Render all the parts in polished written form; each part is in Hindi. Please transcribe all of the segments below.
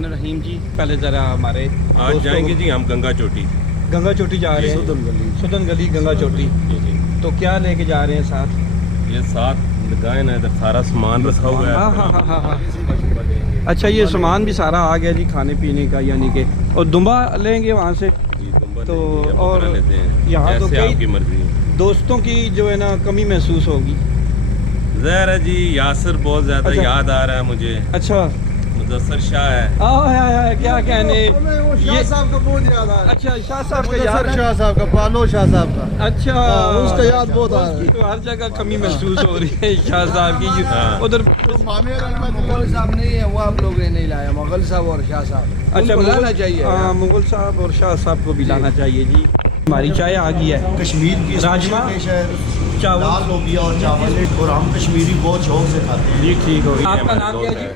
बिस्मिल्लाहिर्रहमानिर्रहीम जी। पहले ज़रा हमारे आज जाएंगे जी हम गंगा चोटी जा रहे हैं, सुदन गली गंगा चोटी। तो क्या लेके जा रहे हैं साथ? ये साथ लगाए ना, इधर सारा सामान रखा हुआ है। हाँ। अच्छा, ये सामान भी सारा आ गया जी, खाने पीने का, यानी कि और दुम्बा लेंगे वहाँ से जी, तो। और लेते हैं यहाँ तो जैसे कई आपकी मर्जी है। दोस्तों की जो है ना कमी महसूस होगी। ज़हर है जी, यासिर बहुत ज़्यादा अच्छा। याद आ रहा है मुझे। अच्छा, मुदस्सर शाह है। क्या कहने, शाह साहब का बहुत याद आ रहा है। अच्छा शाह साहब का याद है? शाह साहब का, पालो शाह साहब का। अच्छा, उसका याद बहुत आ रहा है। तो हर जगह कमी महसूस हो रही है शाह साहब की। हाँ। उधर मुगल साहब नहीं है, वो आप लोग ने नहीं लाया, मुगल साहब और शाह साहब। अच्छा, उनको लाना चाहिए। हाँ, मुगल साहब और शाह साहब को भी लाना चाहिए जी। हमारी चाय आ गई है, कश्मीर की राजमा, डिश है, चावल। दाल लोबिया और चावल, और हम कश्मीरी बहुत शौक से खाते हैं। जी ठीक हो गई। आपका हमारे नाम क्या दोस्त है जी? हैं,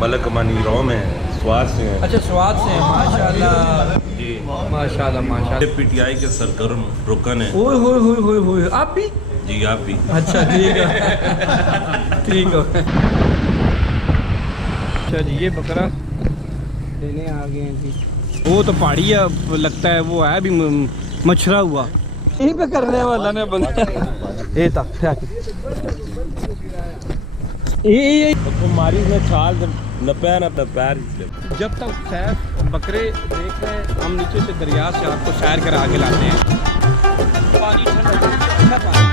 मलक अमानी रोम है, स्वाद से हैं। अच्छा, स्वाद से हैं, माशाल्लाह जी, माशाल्लाह माशाल्लाह। पीटीआई के सरगर्म रुकन है। ओए आप भी? जी आप भी। अच्छा ठीक है ठीक हो। अच्छा जी, ये बकरा लेने आ गए हैं जी। वो तो पहाड़ी है लगता है, वो है भी मछरा हुआ, यहीं पे करने वाला ने बंदा। ये था ये तुम्हारी में छाल नपया ना पैर। जब तक सैर बकरे देख रहे हैं, हम नीचे से दरिया से आपको सैर करा के लाते हैं। पानी ठंडा पानी,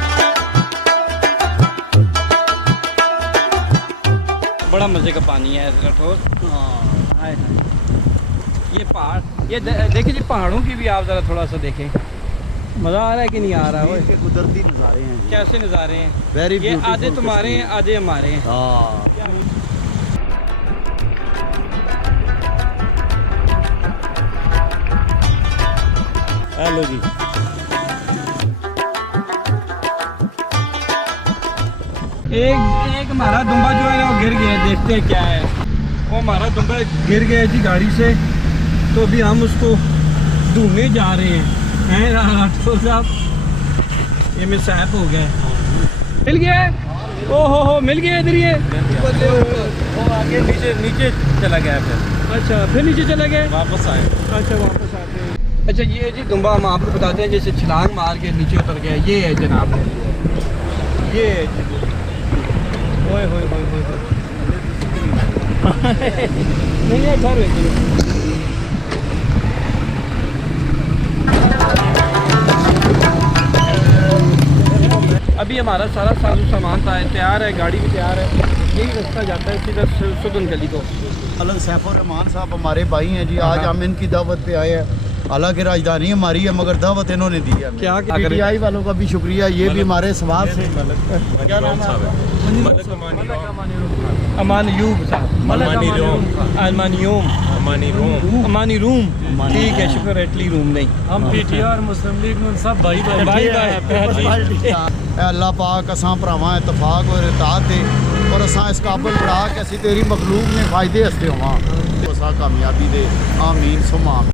बड़ा मज़े का पानी है ठोस। हाँ, ये पहाड़, ये देखिए जी, पहाड़ों की भी आप ज़रा थोड़ा सा देखें, मज़ा आ रहा है कि नहीं आ रहा है? के कुदरती नज़ारे हैं जी। कैसे नज़ारे हैं? Very ये beautiful आधे तुम्हारे हैं, आधे हमारे हैं। हाँ, हेलो जी। एक हमारा दुम्बा जो है ना वो गिर गया, देखते हैं क्या है। वो हमारा दुम्बा गिर गया जी गाड़ी से, तो अभी हम उसको ढूंढने जा रहे हैं राठौर साहब। ये मिसहैप हो गया है। मिल गया है? ओहो मिल गया इधर। ये वो आगे नीचे चला गया फिर। अच्छा, फिर नीचे चले गए, वापस आए। अच्छा वापस आते हैं। अच्छा, ये जी दुम्बा हम आपको बताते हैं, जैसे छलांग मार के नीचे उतर गया। ये है जनाब, ये है जी। ओए होए होए होए होए। नहीं है घर है। अभी हमारा सारा साजो सामान तैयार है, गाड़ी भी तैयार है। यही रास्ता जाता है सीधा सुदन गली को। अलग सैफुर रहमान साहब हमारे भाई हैं जी। आज हम इनकी दावत पे आए हैं। हालांकि राजधानी हमारी है, मगर दावत इन्होंने दी है। क्या पीटीआई वालों का भी शुक्रिया, ये भी हमारे सवाल से। क्या नाम है? मलक अमानियूम साहब, अमानी रूम। ठीक है, शुक्र है, इटली रूम नहीं। हम पीटीआर मुस्लिम लीग में सब भाई अल्लाह पाक असां भरावां इतफाक और इताअत दे, और असां इस काबिल बना के असीं तेरी मखलूक में फायदे हस्ते होवां, असां कामयाबी दे। आमीन सुमा आमीन।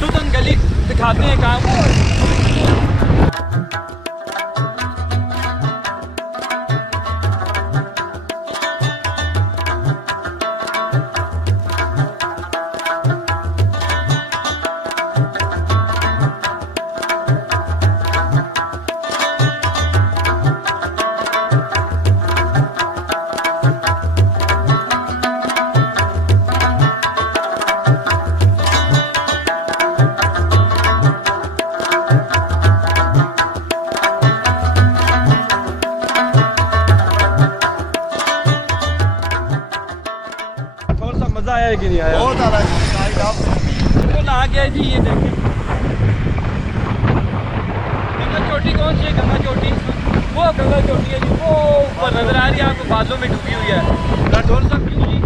सुदन गली दिखाते हैं कहाँ। मजा आया कि नहीं आया? बहुत आ रहा है। वो आ गया जी, ये देखें। गंगा चोटी कौन सी है? गंगा चोटी, वो गंगा चोटी है जी, वो ऊपर नजर आ रही है आपको, बादलों में डूबी हुई है। राठौर साहब की जी।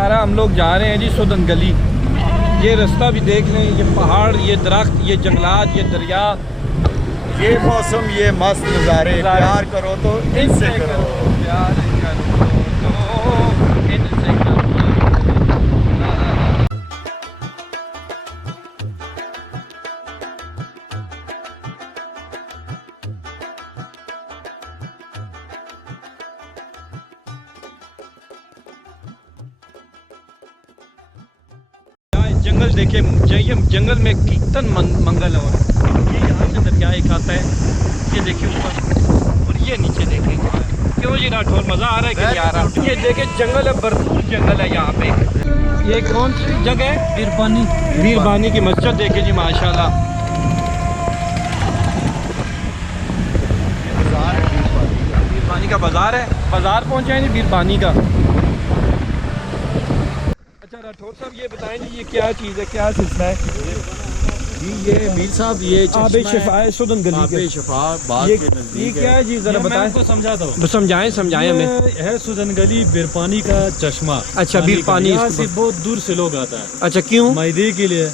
सारा हम लोग जा रहे हैं जी सुदन गली। ये रास्ता भी देख लें, ये पहाड़, ये दरख्त, ये जंगलात, ये दरिया, ये मौसम, ये मस्त नज़ारे। प्यार करो तो इनसे करो। प्यार करो तो इनसे करो। जंगल देखे, जंगल में कीर्तन मंगल और ये यहाँ से दरिया एक आता है, ये देखिए ऊपर और ये नीचे देखें। क्यों जी राठौर, मज़ा आ रहा है कि नहीं आ रहा? ये देखे जंगल है, भरपूर जंगल है यहाँ पे। ये कौन सी जगह है? बीरबानी। बीरबानी की मस्जिद देखे जी, माशाल्लाह। बीरबानी का बाजार है, बाजार पहुँचे हैं जी बीरबानी का। अच्छा राठौर साहब ये बताएं जी, ये क्या चीज़ है, क्या सिलसिला है? जी ये मीर साहब, ये आबे शिफा है सुदन गली आबे के। शिफा बाग ये के नजदीक क्या है जी, जरा मैं बताएं। आपको समझाता हूँ। समझाएं हमें। ये है सुदन गली बीरपानी का चश्मा। अच्छा, बीरपानी यहाँ इसको से बहुत दूर से लोग आता है, अच्छा क्यों? मैदे के लिए,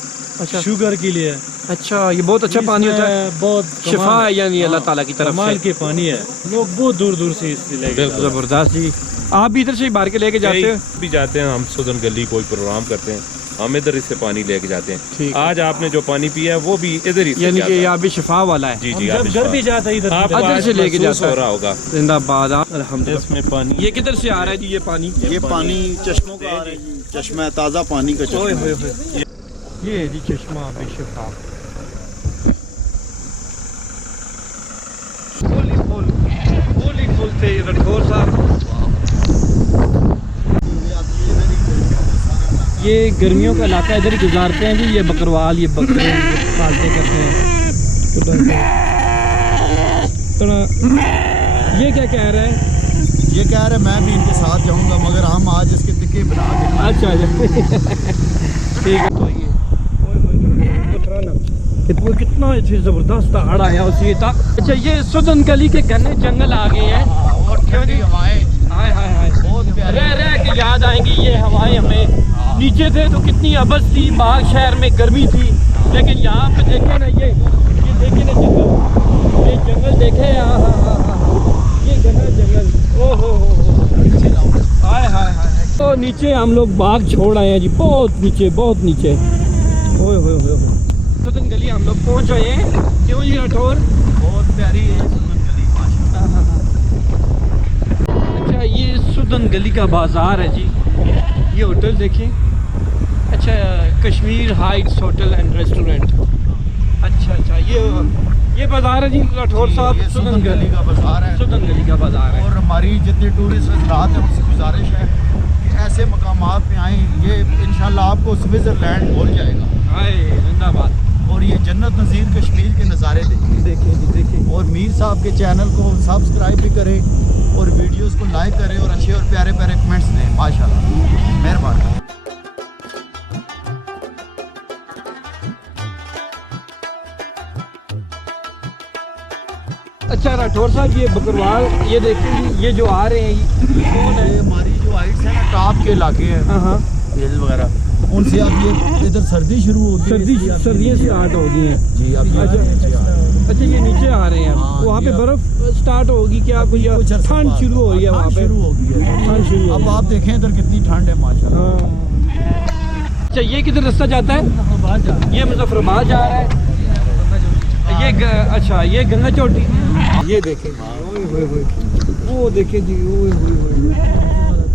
अच्छा शुगर के लिए। अच्छा, ये बहुत अच्छा पानी होता है, इसमें बहुत शिफा कमाल है यानी अल्लाह ताला की तरफ कमाल से। के पानी है, लोग बहुत दूर दूर से इससे लेके जाते हैं। जबरदस्त जी। आप भी इधर से ही बाहर के लेके जाते हैं? भी जाते हैं हम, सुदन गली कोई प्रोग्राम करते हैं, हम इधर इससे पानी लेके जाते हैं। ठीक है। आज आपने जो पानी पिया है वो भी इधर ही से यानी जाता कि है। यहाँ भी शिफा वाला है। जी हम जी, आप जब घर भी जाते हैं इधर आपको इधर आज से लेके महसूस जाता हो है। रहा होगा। जिंदाबाद अल्हम्दुलिल्लाह। इसमें पानी ये किधर से आ रहा है जी ये पानी? ये पानी चश्मों का आ रहा है जी, चश्मा है, ताज़ा पानी का ओए चश्मा होए है। होए। ये है जी चश्मा आबे शिफा। फुल थे राठौर साहब। ये गर्मियों का इलाका इधर ही गुजारते हैं जी, ये बकरवाल, ये बकरे पालते करते हैं। तो ये क्या कह रहे हैं? ये कह रहे मैं भी इनके साथ जाऊंगा, मगर हम आज इसके टिक्के बना के अच्छा ठीक है। तो ये कितना अच्छी जबरदस्त पहाड़ आया उसी तक। अच्छा, ये सुदन गली के घने जंगल आ गए हैं और ठंडी हवाएं हाय हाय हाय, बहुत प्यारी। रह रह के याद आएंगी ये हवाएं हमें। नीचे थे तो कितनी अबस थी, बाग शहर में गर्मी थी, लेकिन यहाँ पे देखे ना, ये देखे ना जंगल, ये जंगल देखे, ये घना जंगल, ओ हो हाय हाय हाय। तो नीचे हम लोग बाग छोड़ आए हैं जी, बहुत नीचे, बहुत नीचे। ओए होए होए, सुदन गली हम लोग पहुँच गए हैं। क्यों जी राठौर? बहुत प्यारी है सुदन गली, माशाल्लाह। अच्छा, ये सुदन गली का बाजार है जी। ये होटल देखिए, अच्छा Kashmir Heights hotel and restaurant. अच्छा, ये बाजार है जी राठौर साहब, ये सुदन गली का बाजार है। सुदन गली का बाजार है। और हमारी जितने टूरिस्ट हजरात हैं उनसे गुजारिश है कि ऐसे मकामात पे आएँ, ये इंशाल्लाह आपको स्विट्ज़रलैंड भूल जाएगा। हाय जिंदाबाद। और ये जन्नत नज़ीर कश्मीर के नज़ारे देखें। देखिए और मीर साहब के चैनल को सब्सक्राइब भी करें और वीडियोस को लाइक करें और अच्छे और प्यारे प्यारे कमेंट्स दें। माशाल्लाह, मेहरबानी। अच्छा राठौर साहब, ये बकरवाल, ये देखिए जी, ये जो आ रहे हैं ये कौन है? ये हमारी जो हाइट्स हैं ना, टॉप के इलाके हैं, हाँ, हिल वगैरह, उनसे अब ये इधर सर्दी शुरू होगी, सर्दियाँ स्टार्ट हो गई हैं जी। अब ये अच्छा। नीचे आ रहे हैं। अच्छा, ये नीचे आ रहे हैं। हाँ, वहाँ पे ये अब- बर्फ स्टार्ट होगी क्या? कोई कुछ अरसे ठंड बाद। शुरू हो रही है वहाँ ठंड पे? शुरू हो गई है। ठंड शुरू हो अब गई। आप देखें इधर कितनी ठंड है माशाल्लाह। हाँ। अच्छा, ये किधर रास्ता जाता है? ये मुजफ्फराबाद जा रहा है। अच्छा, ये गंगा चोटी। ये देखें, ओए होए होए, वो देखें जी, ओए होए होए,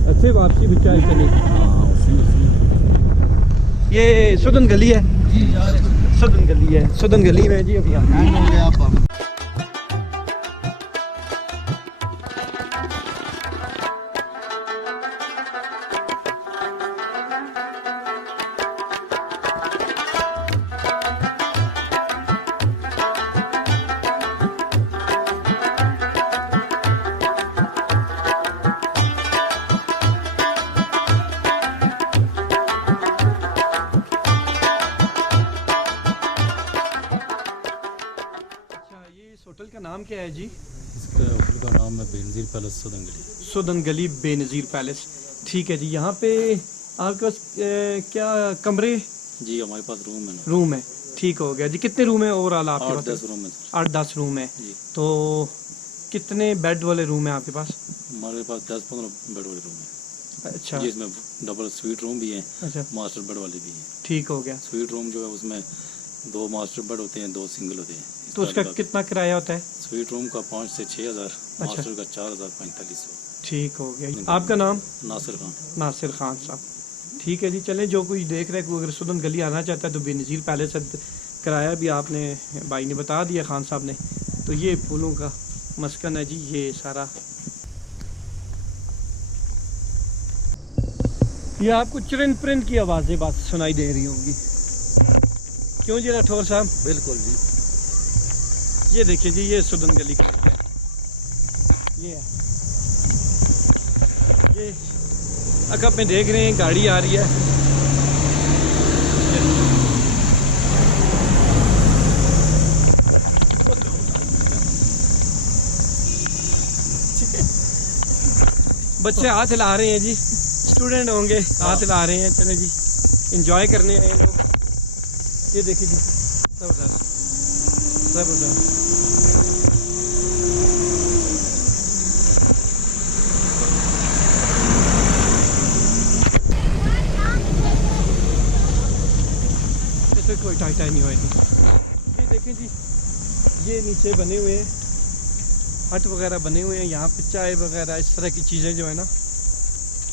अच्छे वापसी बिचार चले। ये सुदन गली है, सुदन गली है, सुदन गली में जी अभी हम। एंड हो गया अब। होटल का नाम क्या है जी? इसका होटल का नाम है बेनज़ीर पैलेस सुदन गली। सुदन गली बेनज़ीर पैलेस। ठीक है जी। यहाँ पे आपके पास क्या कमरे जी हमारे पास रूम है ना, रूम है? ठीक हो गया जी। कितने रूम है ओवरऑल आपके 8-10 पास? रूम है सर। 8-10 रूम है। जी तो कितने बेड वाले रूम है आपके पास? हमारे पास 10-15 बेड वाले रूम है, अच्छा जिसमें डबल स्वीट रूम भी है, अच्छा, मास्टर बेड वाले भी हैं। ठीक हो गया। स्वीट रूम जो है उसमें 2 मास्टर बेड होते हैं, 2 सिंगल होते हैं। तो उसका कितना किराया होता है? स्वीट रूम का 5 से 6 हज़ार, मास्टर का 4,045। ठीक हो गया। आपका नाम? नासिर खान। नासिर खान साहब। ठीक है जी। चलें, जो कोई देख रहा है, कोई अगर सुदन गली आना चाहता है तो बेनज़ीर पहले से किराया भी आपने भाई ने बता दिया, खान साहब ने। तो ये फूलों का मस्कन है जी, ये सारा। ये आपको चुरन पुरन की आवाज़ें बात सुनाई दे रही होंगी, क्यों जी राठौर साहब? बिल्कुल जी। ये देखिए जी, ये सुदन गली का है, ये है। ये अकब में देख रहे हैं गाड़ी आ रही है। बच्चे हाथ हिला रहे हैं जी, स्टूडेंट होंगे, हाथ हिला रहे हैं। चले जी, एंजॉय करने आए लोग। ये देखिए जी, जबरदस्त जबरदस्त। कोई टाई टाई नहीं होएगी। ये देखें जी, ये नीचे बने हुए हैं हट वगैरह बने हुए हैं। यहाँ पे चाय वगैरह इस तरह की चीज़ें जो है ना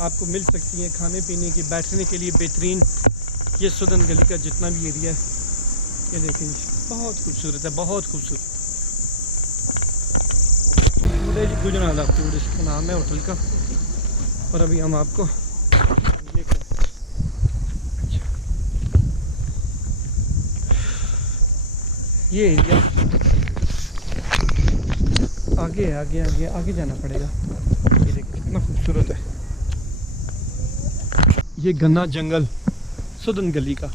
आपको मिल सकती हैं, खाने पीने की, बैठने के लिए बेहतरीन। ये सुदन गली का जितना भी एरिया है, ये देखें जी, बहुत खूबसूरत है, बहुत खूबसूरत। गुजराला फूड इसका नाम है होटल का। और अभी हम आपको ये एरिया आगे है, आगे आगे आगे जाना पड़ेगा। ये देखो कितना खूबसूरत है ये घना जंगल सुदन गली का।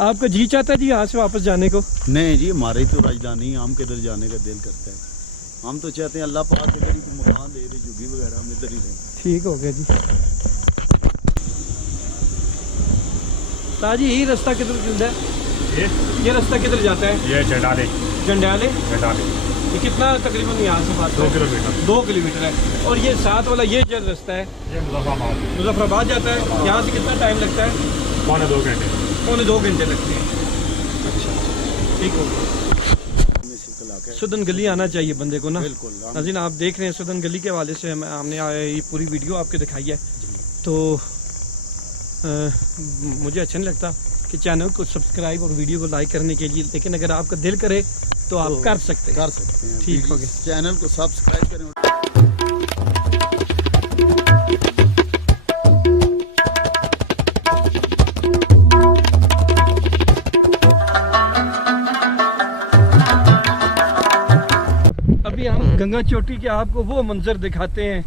आपका जी चाहता है जी यहाँ से वापस जाने को? नहीं जी, हमारी तो राजधानी, हम किधर जाने का दिल करता है। हम तो चाहते हैं अल्लाह पाक इधर ही मकान दे दे, झुग्गी वगैरह हम इधर ही रहें। ठीक हो गया जी। ताजी ये रास्ता किधर चलता है? ये रास्ता किधर जाता है? ये जंडाले जंडाले। जंडाले ये कितना तकरीबन यहाँ से बात? 2 किलोमीटर। 2 किलोमीटर है। और ये साथ वाला ये जो रास्ता है ये मुजफ्फराबाद जाता है। यहाँ से कितना टाइम लगता है? 2 घंटे। 2 घंटे लगते हैं। अच्छा, ठीक हो गया। सुदन गली आना चाहिए बंदे को ना। बिल्कुल। नाज़रीन, आप देख रहे हैं सुदन गली के हवाले से हमने ये पूरी वीडियो आपको दिखाई है। तो मुझे अच्छा नहीं लगता कि चैनल को सब्सक्राइब और वीडियो को लाइक करने के लिए, लेकिन अगर आपका दिल करे तो आप कर सकते हैं। ठीक हो गया। चैनल को सब्सक्राइब करें। अभी हम गंगा चोटी के आपको वो मंजर दिखाते हैं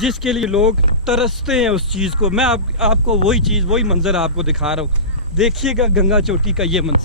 जिसके लिए लोग तरसते हैं उस चीज़ को। मैं आपको वही चीज़, वही मंजर आपको दिखा रहा हूँ। देखिएगा गंगा चोटी का ये मंजर।